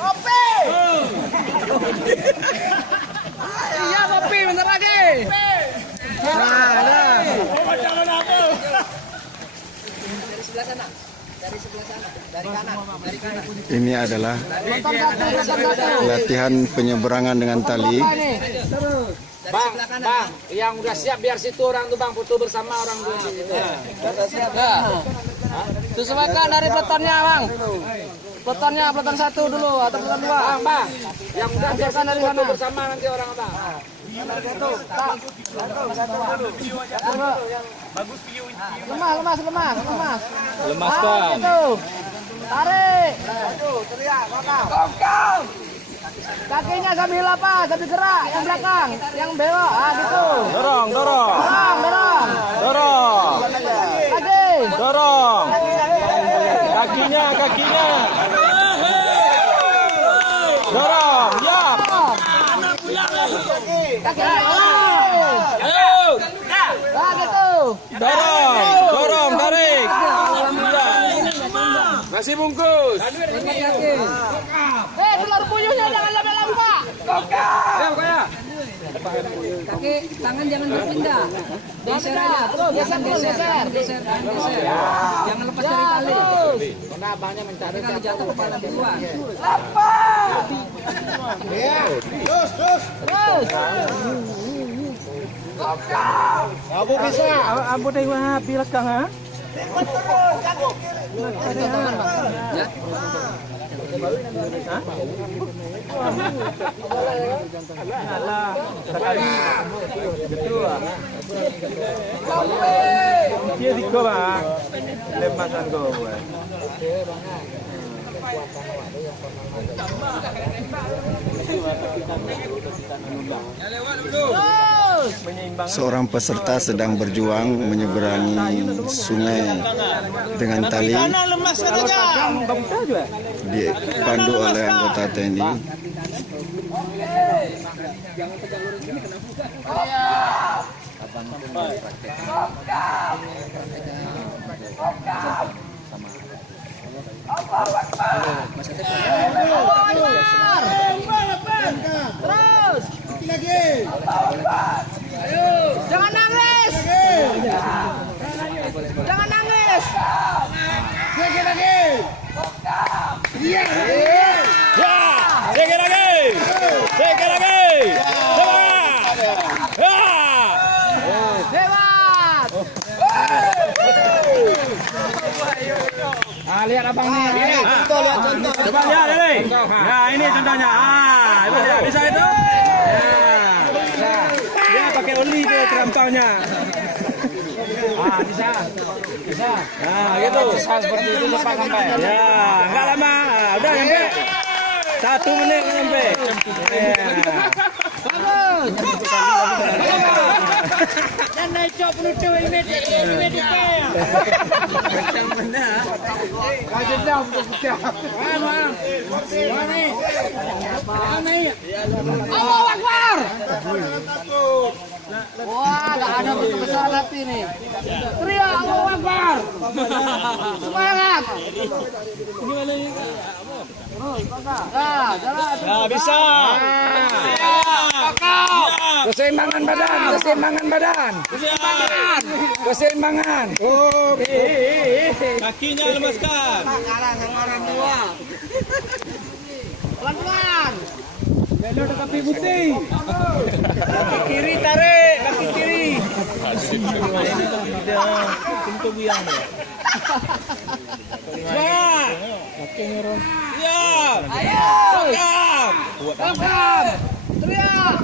Kopi. Iya kopi bentar lagi. Dari sebelah sana, dari kanan. Ini adalah latihan penyeberangan dengan tali. Bang, yang udah siap biar situ orang tuh bang foto bersama orang tuh di situ. Sesuaikan dari peletonnya bang. Peletonnya peleton 1 dulu atau peleton 2. Bang, yang udah biasa dari foto bersama nanti orang bang. Lemas. Lemaskan. Tarik. Teriak, kokang. Kakinya sambil apa? Sambil gerak, yang belakang, yang belok, gitu. Dorong. Lagi. Dorong. Kakinya. Dorong, ya. Kakinya. Gitu. Dorong, tarik. Masih bungkus. Telur puyuhnya jangan lama-lama. Kaki tangan jangan berpindah. Geser aja. Geser. Jangan lepas dari tali. Karena abangnya mencari Kalau jatuh kepala duluan. Terus. Abu bisa. Abu tengok belakang ha. Dia di kau bang, lematan kau. Seorang peserta sedang berjuang menyeberangi sungai dengan tali, dipandu oleh anggota TNI. Terus. Lagi. Jangan nangis. Jangan nangis. Lagi. Iya. Sekali lagi. Lewat. Lihat abang nih. Lihat contoh. Coba lihat ini. Nah, ini contohnya. Itu dia. Bisa itu? Dia pakai oli tuh terampaunya. Bisa. Nah, gitu. Bisa seperti itu cepat sampai. Ya, enggak lama. Udah sampai 1 menit sampai. Dan naik cok penutup ini dikaya. Macam mana? Kasih jam untuk pecah. Mana? Allahu Akbar. Wah, nggak ada besar hati nih. Teriak Allahu Akbar. Semangat. Gimana ini? Nah, jalan. Nah, bisa. Keseimbangan badan. Keseimbangan. Oh, kakinya lemaskan. Orang tua. Pelan-pelan. Belok ke kaki putih. Kaki kiri tarik, kaki kiri. Tentu biang. Ya. Ya. Kokam. Teriak.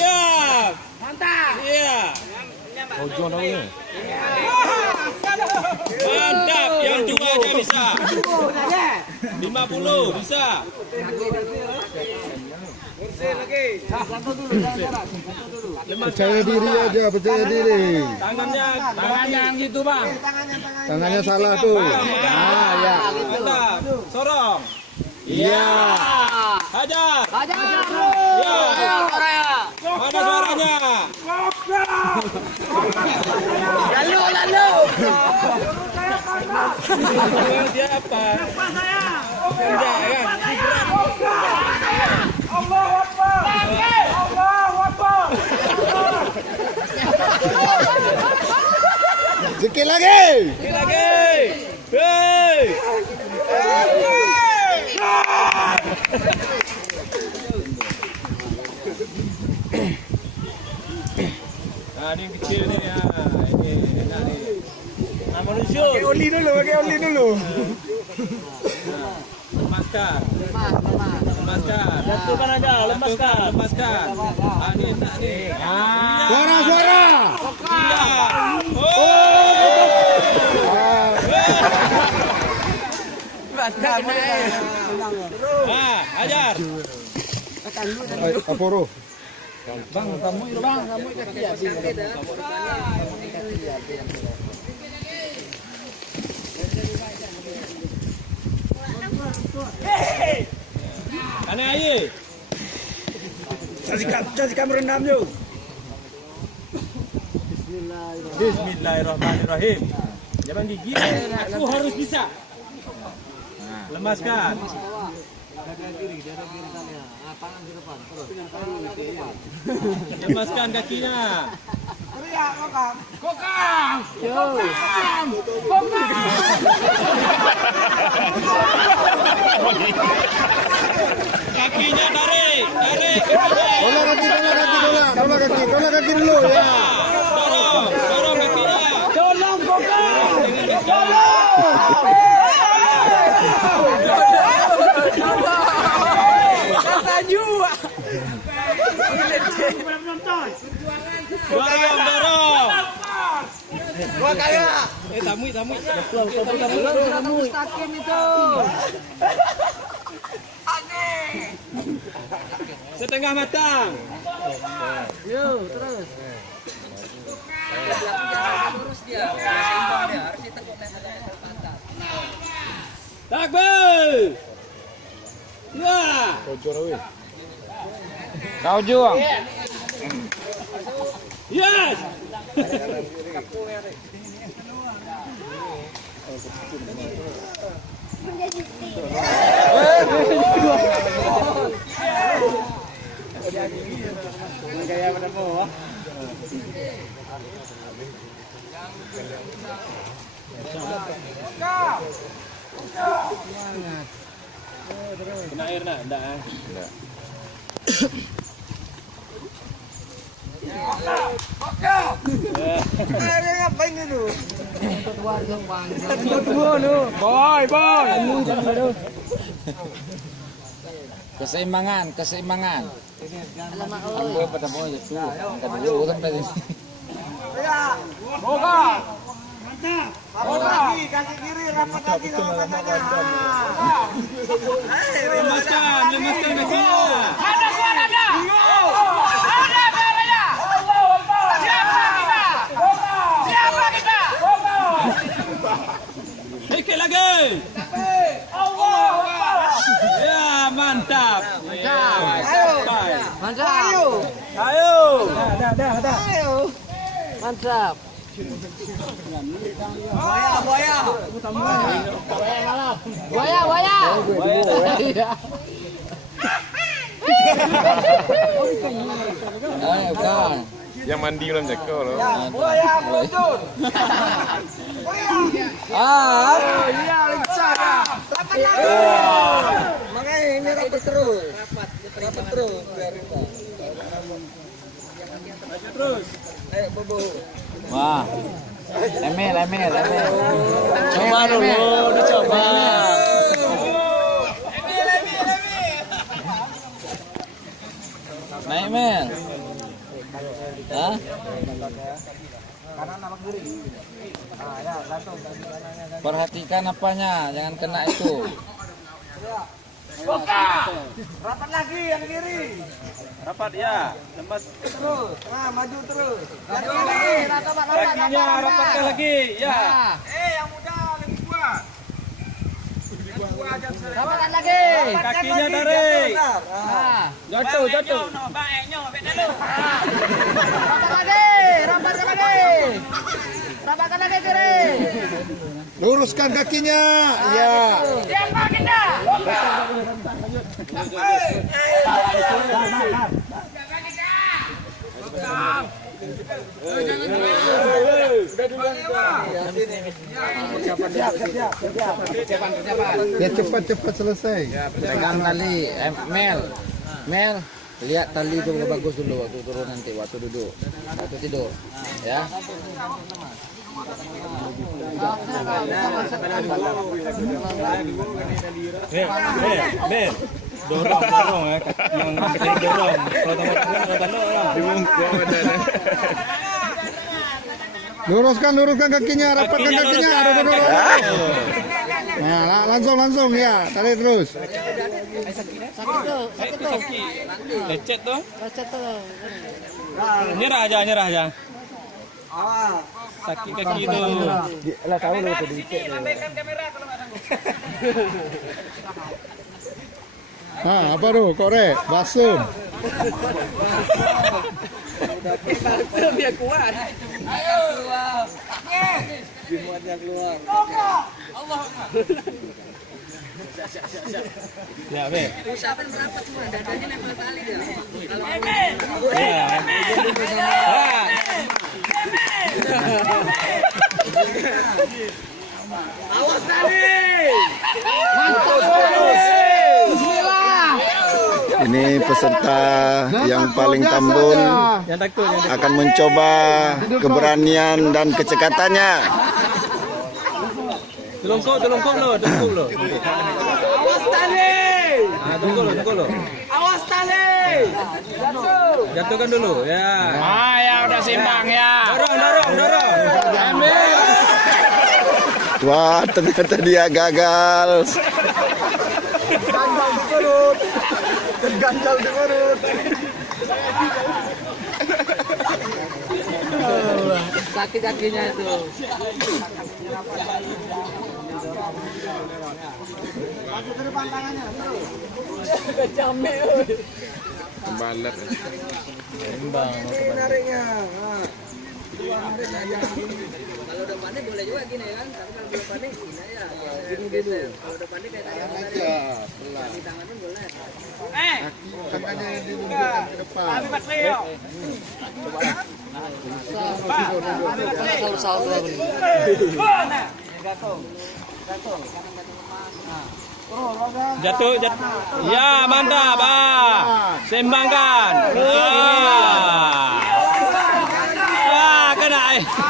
Ya. Mantap. Iya. Mantap, yang 2 aja bisa. 50 bisa. Percaya diri aja, percaya diri. Tangannya Tangan gitu, Bang. Tangannya salah tuh. Nah, ya. mantap. Sorong. Iya. Hajar. Hajar. Ya. Mana suaranya? Lalu. Dia apa? Kerja kan? Allahu Akbar. Allahu Akbar. Sikit lagi. Sikit lagi. Hei. Nah, ini yang kecil ni ya. Ini enak ni. Nah, manusia. Pakai oli dulu. Lemaskan. Jatuhkan aja, lepaskan. Ah, ni enak ni. Suara. Ajar. Aporo. Ana air. Kasih merendam tu. Bismillahirrahmanirrahim. Jangan gigi. Aku harus bisa. Lemaskan. Lemaskan kakinya. Kokang. Kakinya tarik. Tolak kaki dulu ya. Dorong kakinya. Tolong kokang. Dorong. Gua kaya. Tamu. Mustaqim itu. Setengah matang. Terus. Lurus dia. Seimbang dia. Harus ditekuk pantat. Takbir. Ya. Kau juang. Yes. Kena air nak? Enggak. Ada ngapain dulu? Boy. Keseimbangan. Ambil pada bawah itu. Angkat dulu sampai sini. Lagi, kaki kiri rapat lagi sama kakinya. Lemaskan kakinya. Ada suaranya. Ada suaranya. Siapa kita? Sikit lagi. Allah. Ya, mantap. Ayo. Ayo. Mantap. Buaya. Bukan. Yang mandi dalam jakar loh. Buaya muncul. Iya, besar ya. Rapat lagi. Makanya ini rapat terus. Rapat terus. Biarin Pak. Terus. Ayo, bobo. Wah. Emil. Coba dulu, dicoba. Naik Mel. Hah? Perhatikan apanya, jangan kena itu. Rapat lagi yang kiri. Rapat ya. Lemas Terus. Nah, maju terus. Yang Maju. kiri. kakinya, rapatkan lagi. Ya. Yang muda lebih kuat. Rapatkan lagi. Kakinya tarik. Jatuh. Rapatkan lagi kiri. Luruskan kakinya. Ya. Ya cepat selesai. Pegang tali, Mel, lihat tali itu bagus dulu waktu turun nanti, waktu duduk, waktu tidur, ya. Ben. Dorong ya. Yang kecil dorong. Kalau Luruskan kakinya, rapatkan kakinya. Aduh. Nah, langsung ya, tarik terus. Lecet tuh. Nyerah aja. Sakit kaki itu. Apa tuh? Korek, basum. Biar kuat. Dimuatnya keluar. Ya, Be. Usahakan berapa cuma dadanya nempel tali dia. Awas tadi. Ini peserta yang paling tambun akan mencoba keberanian dan kecekatannya. Telungkup lo. Awas tadi. Tunggu lo. Awas tadi. Jatuhkan dulu, ya. Ya udah simbang ya. Dorong. Wah, ternyata dia gagal. Ganjal di perut. Sakit kakinya itu. Maju ke depan tangannya. Balet. Nariknya. Kalau udah panik boleh juga gini kan, tapi kalau belum panik gini ya. Gini. Kalau udah panik kayak tadi di tangan pun boleh. Tangannya dilunjukkan ke depan. Jatuh. Ya, mantap. Sembangkan. Kena.